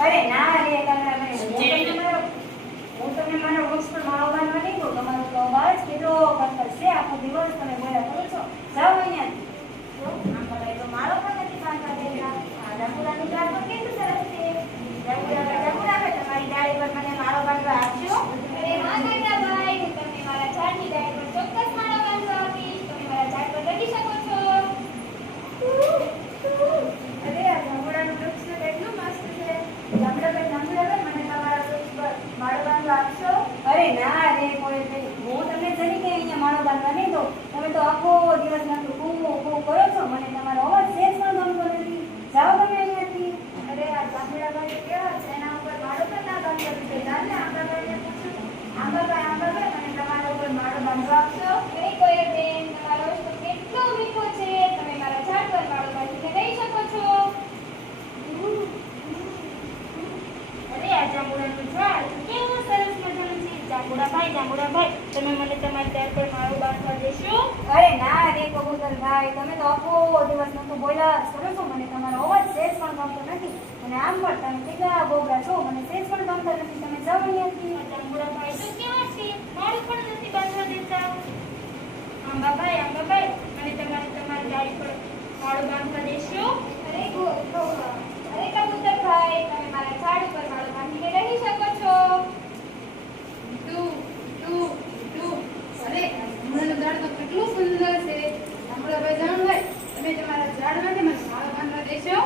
અરે ના રે હું તમને મારા વૃક્ષ પર માળો બાંધવા નહીં કહું. તમારો તો અવાજ કેટલો કરકર છે. આખો દિવસ તમે બોલ્યા કરો છો. જાઓ અહીંયાથી. આમ બોલાય તો માળો પણ નથી બાંધવા દેતા. આ જાંબુડાનું ઝાડ પણ કેટલું સરસ છે. જાંબુડા તમારી ડાળી પર મને માળો બાંધવા આપજો. અરે હા કાકાભાઈ, હું તમને મારા ઝાડની ડાળી પર ચોક્કસ માળો બાંધવા આપીશ. તમે મારા ઝાડ પર ચડી શકો છો. અરે આ જાંબુડાનું વૃક્ષ તો કેટલું મસ્ત છે. જાંબુડાભાઈ મને તમારા વૃક્ષ પર માળો બાંધવા આપશો? અરે ના રે કોઈ નહીં. હું તમને જરી કે અહીંયા માળો બાંધવા નહીં દઉં. તમે તો આખો દિવસ નાખું ખૂબ કરો છો. મને તમારો અવાજ સહેજ પણ ગમતો નથી. જાઓ તમે અહીંયાથી. અરે આ જાંબુડાભાઈ કેવા છે, એના ઉપર માળો પણ ના બાંધવા દીધો. ચાલને આંબાભાઈને પૂછું. આંબાભાઈ મને તમારા ઉપર માળો બાંધવા આપશો? અરે કોયલબેન, તમારો અવાજ તો કેટલો મીઠો છે. તમે મારા ઝાડ પર માળો બાંધીને રહી શકો છો. અરે આ જાંબુડાનું ઝાડ કેવું સરસ મજાનું છે. જાંબુડાભાઈ, તમે મને તમારી ઝાડ પર માળો બાંધવા દેશો? અરે ના રે કબૂતરભાઈ, તમે તો આખો દિવસ નતું બોલ્યા કરો છો. મને તમારો અવાજ સહેજ પણ ગમતો નથી. અને આમ પણ તમે કેટલા બોબડા છો, મને સહેજ પણ ગમતા નથી. તમે જાઓ અહીંયાથી. જાંબુડાભાઈ તો કેવા છે, માળો પણ નથી બાંધવા દેતા. આંબાભાઈ, મને તમારી ઝાડ પર માળો બાંધવા દેશો? અરે કબૂતરભાઈ, તમે મારા ઝાડ ઉપર માળો બાંધીને રહી શકો છો. અરે હમણાંનું ઝાડ તો કેટલું સુંદર છે. જાંબુડાભાઈ, તમે તમારા ઝાડ માટે મને માળો બાંધવા દેશો?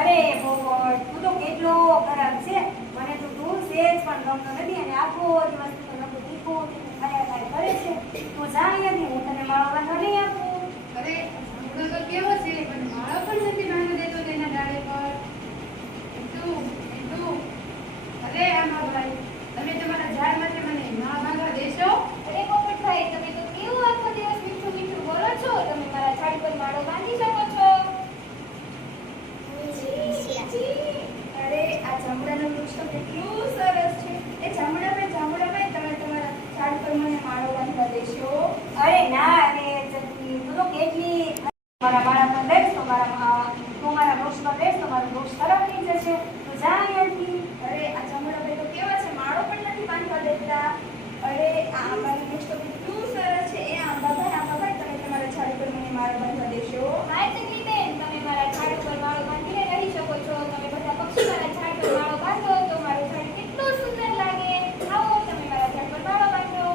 અરે પોપટ, તું તો કેટલો ખરાબ છે. મને તો તું સહેજ પણ ગમતો નથી. અને આખો દિવસ તું તો નકરું તીખું કરે છે. તું જા અહીંયાથી. હું તને માળો બાંધવા નહીં આપું. અરે જાંબુડો તો કેવો છે, પણ માળો પણ નથી બાંધવા દેતો તેના ડાળે પર. અરે આંબાભાઈ, તમે તમારા ઝાડ માટે મને માળો બાંધવા દેશો? અરે પોપટભાઈ, તમે તો કેવું આખો દિવસ મીઠું મીઠું બોલો છો. તમે મારા ઝાડ પર માળો બાંધી શકો છો. અરે આ જાંબુડાનું વૃક્ષ તો કેટલું સરસ છે. એ જાંબુડાભાઈ, તમે તમારા ઝાડ પર મને માળો બાંધવા દેશો? અરે ના રે જતી, તું તો કેટલી મારા માળા પર બેસ તો તું મારા વૃક્ષ પર બેસ તો મારું વૃક્ષ ખરાબ થઈ જશે. તું જા અહીંયાથી. અરે આ જાંબુડાભાઈ તો કેવા છે, માળો પણ નથી બાંધવા દેતા. અરે આ આંબાનું વૃક્ષ તો કેટલું સરસ છે. એ આંબાભાઈ, તમે તમારા ઝાડ પર મને માળો બાંધવા દેશો? હા ચકલીબેન, તમે મારા ઝાડ પર માળો બાંધીને રહી શકો છો. તમે બધા પક્ષી મારા ઝાડ પર માળો બાંધો તો મારું ઝાડ કેટલું સુંદર લાગે. આવો, તમે મારા ઝાડ પર માળો બાંધો.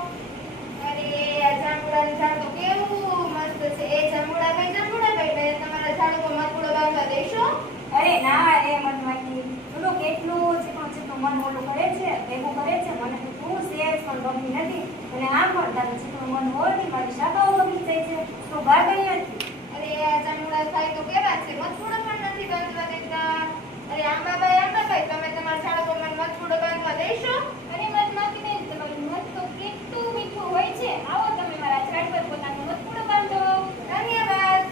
અરે આ જાંબુડાનું ઝાડ તો કેવું મસ્ત છે. એ જાંબુડાભાઈ, તમે તમારા ઝાડ ઉપર માળો બાંધવા દેશો? અરે ના રે મનમાંથી, તું તો કેટલું ચીકણું મન ઓલું કરે છે, ભેગું કરે છે. મને તો તું સહેજ પણ ગમતી નથી. અને આમ પણ તારું ચીકણું મન હોવાથી મારી શાખાઓ ગમી જાય છે. તો ભાગ અહીંયાથી. અરે આ જાંબુડાભાઈ તો કેવા છે, મથુડો પણ નથી બાંધવા દેતા. અરે આંબાભાઈ, તમે તમારા ઝાડ ઉપર મને મથુડો બાંધવા દેશો? અરે મધમાખીબેન, તમારું મધ તો કેટલું મીઠું હોય છે. આવો, તમે મારા ઝાડ પર પોતાનો મધપૂડો બાંધો. ધન્યવાદ.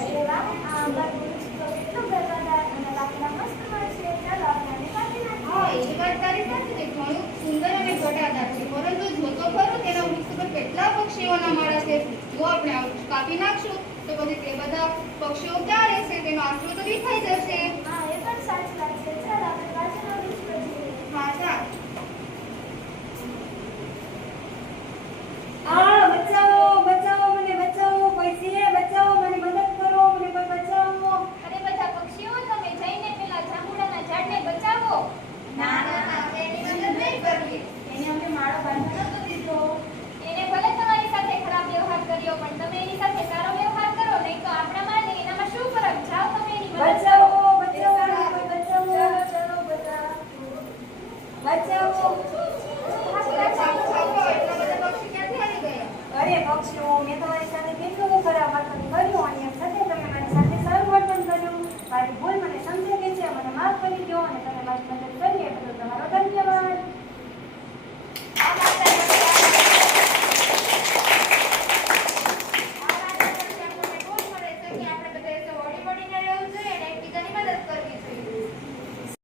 અરે વાહ, આ આંબાનું વૃક્ષ તો કેટલું ઘરવાદાર અને લાકડા મસ્ત મળે છે. ચાલો આપણે આને કાપી નાખીએ. હા, એ વાત તારી સાચી છે. ઘણું સુંદર અને ઘટાદાર છે, પરંતુ જો તો ખરું તેના વૃક્ષ પર કેટલા પક્ષીઓના માળા છે. જો આપણે આ વૃક્ષ કાપી નાખશું તો પછી તે બધા પક્ષીઓ ક્યાં રહેશે, તેનો આશરો તો વિખાઈ જશે. હા, એ પણ સાચી વાત છે. ચાલ આપણે પાછળના વૃક્ષ પર જઈએ. હા, ચાલ. બચાવો, મને બચાવો. કોઈ છે? બચાવો, મને મદદ કરો. મને કોઈ બચાવો. અરે બધા પક્ષીઓ, તમે જઈને પેલા જાંબુડાના ઝાડને બચાવો. ના, એની મદદ નહીં કરવી. એને અમને માળો બાંધવા નતો દીધો. એને ભલે તમારી સાથે ખરાબ વ્યવહાર કર્યો, પણ તમે એની સાથે સારો વ્યવહાર કરો, નહીં તો આપણામાં ને એનામાં શું ફરક. જાઓ, તમે એની મદદ કરો. બચાવો, કોઈ બચાવો. ચાલો બધા. બચાવો. એટલા બધા પક્ષી ક્યાંથી આવી ગયા? અરે પક્ષીઓ, મેં તમારી સાથે